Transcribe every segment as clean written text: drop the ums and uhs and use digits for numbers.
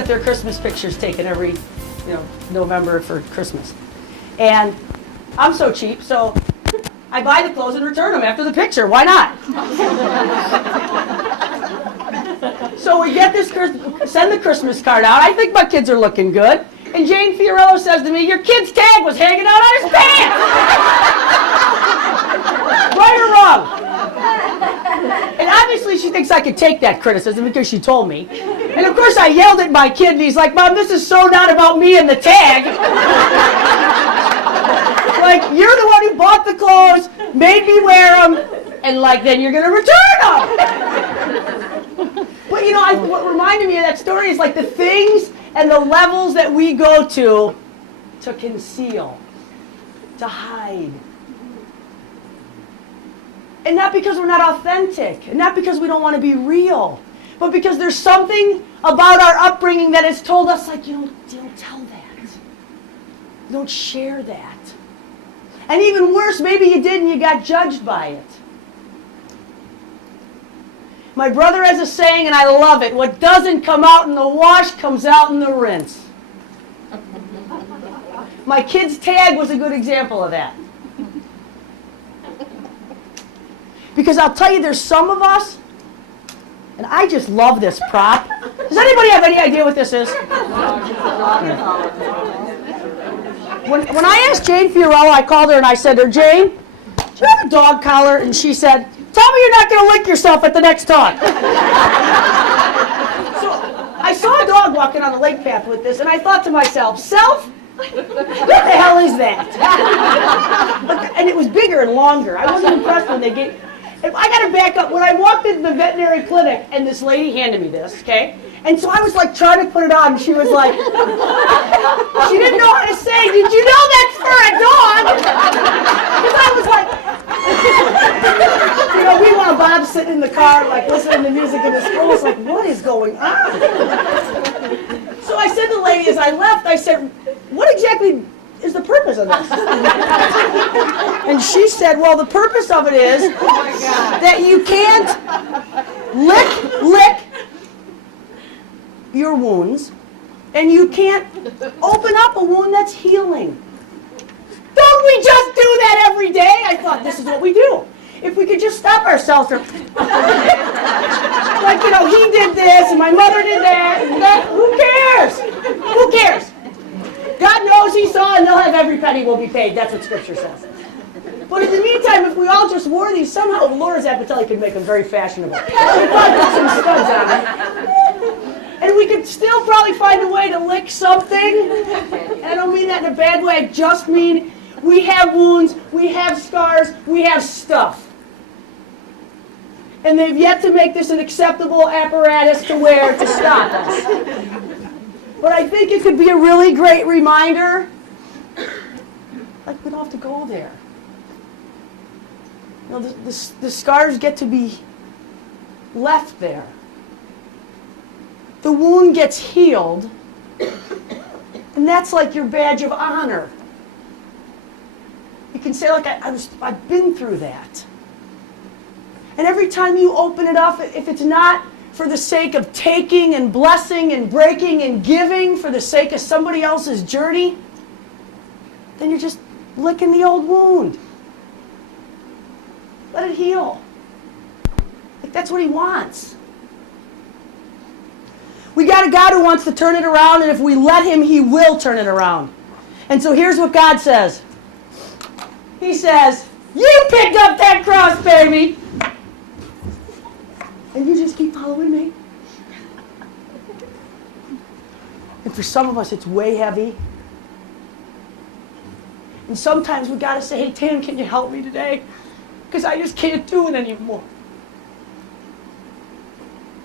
get their Christmas pictures taken every, November for Christmas. And I'm so cheap, so I buy the clothes and return them after the picture. Why not? So we get this, send the Christmas card out. I think my kids are looking good. And Jane Fiorello says to me, your kid's tag was hanging out on his pants. Right or wrong? And obviously she thinks I could take that criticism because she told me. And of course I yelled at my kid and he's like, Mom, this is so not about me and the tag. Like, you're the one who bought the clothes, made me wear them, and then you're going to return them. But what reminded me of that story is the things and the levels that we go to conceal, to hide. And not because we're not authentic, and not because we don't want to be real, but because there's something about our upbringing that has told us, you don't tell that. You don't share that. And even worse, maybe you did and you got judged by it. My brother has a saying, and I love it. What doesn't come out in the wash comes out in the rinse. My kid's tag was a good example of that. Because I'll tell you, there's some of us, and I just love this prop. Does anybody have any idea what this is? When I asked Jane Fiorello, I called her and I said to her, Jane, do you have a dog collar? And she said, tell me you're not going to lick yourself at the next talk. So I saw a dog walking on the lake path with this, and I thought to myself, self? What the hell is that? And it was bigger and longer. I wasn't impressed when they gave... I got to back up. When I walked into the veterinary clinic, and this lady handed me this, okay? And so I was trying to put it on, and she was like, she didn't know how to say, did you know that's for a dog? Because I was we want Bob sitting in the car, listening to music in the school. It's what is going on? So I said to the lady as I left, I said, what exactly is the purpose of this? And she said, well, the purpose of it is that you can't lick your wounds, and you can't open up a wound that's healing. Don't we just do that every day? I thought, this is what we do. If we could just stop ourselves from, he did this, and my mother did that, and that, who cares? Who cares? God knows he saw, and they'll have every penny will be paid. That's what Scripture says. But in the meantime, if we all just wore these, somehow Laura Zappatelli could make them very fashionable. She probably put some studs on them. And we could still probably find a way to lick something. And I don't mean that in a bad way. I just mean we have wounds, we have scars, we have stuff. And they've yet to make this an acceptable apparatus to wear to stop us. But I think it could be a really great reminder, we don't have to go there. The scars get to be left there. The wound gets healed, and that's your badge of honor. You can say, I've been through that. And every time you open it up, if it's not for the sake of taking and blessing and breaking and giving for the sake of somebody else's journey, then you're just licking the old wound. Let it heal. That's what he wants. We got a God who wants to turn it around, and if we let him, he will turn it around. And so here's what God says. He says, you picked up that cross, baby. And you just keep following me. And for some of us, it's way heavy. And sometimes we got to say, hey, Tam, can you help me today? Because I just can't do it anymore.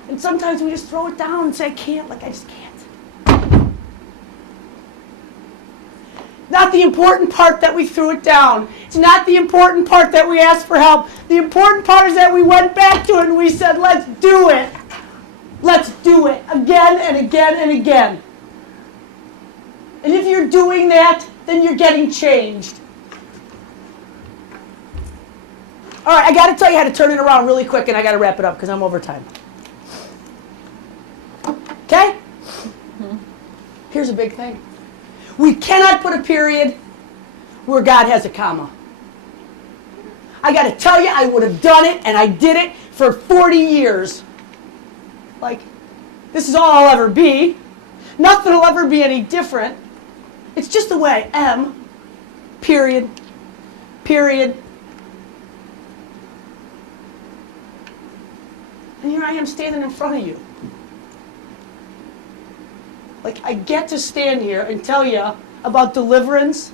And sometimes we just throw it down and say, I can't, I just can't. Not the important part that we threw it down. It's not the important part that we asked for help. The important part is that we went back to it and we said, let's do it. Let's do it again and again and again. And if you're doing that, then you're getting changed. All right, I got to tell you how to turn it around really quick, and I got to wrap it up because I'm over time. Okay? Here's a big thing. We cannot put a period where God has a comma. I got to tell you, I would have done it, and I did it for 40 years. Like, this is all I'll ever be. Nothing will ever be any different. It's just the way. M, period, period. And here I am standing in front of you. Like, I get to stand here and tell you about deliverance.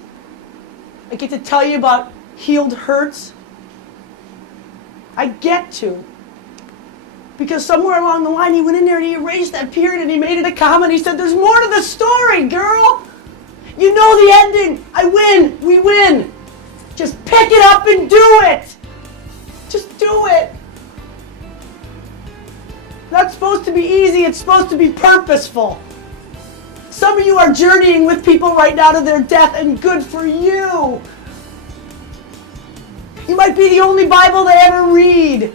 I get to tell you about healed hurts. I get to. Because somewhere along the line, he went in there and he erased that period and he made it a comma and he said, there's more to the story, girl. You know the ending. I win. We win. Just pick it up and do it. Just do it. Not supposed to be easy. It's supposed to be purposeful. Some of you are journeying with people right now to their death, and good for you. You might be the only Bible they ever read.